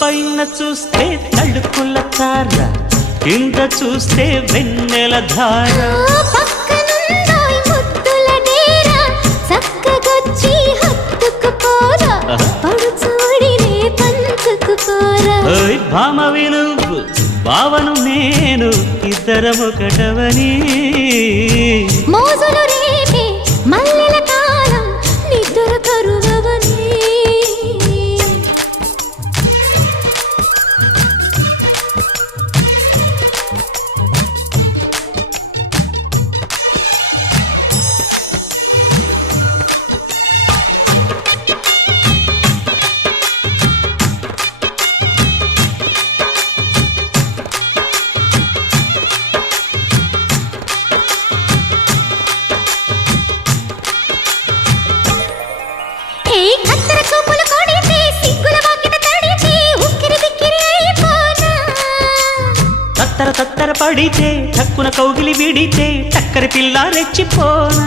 పైన చూస్తే తడుకుల తార, కింద చూస్తే వెన్నెల ధార. పక్కనుందోయ్ ముద్దుల డేరా, చక్కగొచ్చి హత్తుకుపోరా, పడుచూడినే పంచుకుపోరా. భామ విలువు భావను నేను, ఇద్దరమొకటవని. మోజులు రేపే మల్లెల కాలం, నిద్ర కరువవని. తత్తర పడితే, తక్కున కౌగిలి విడితే, చక్కరి పిల్ల రెచ్చిపోనా.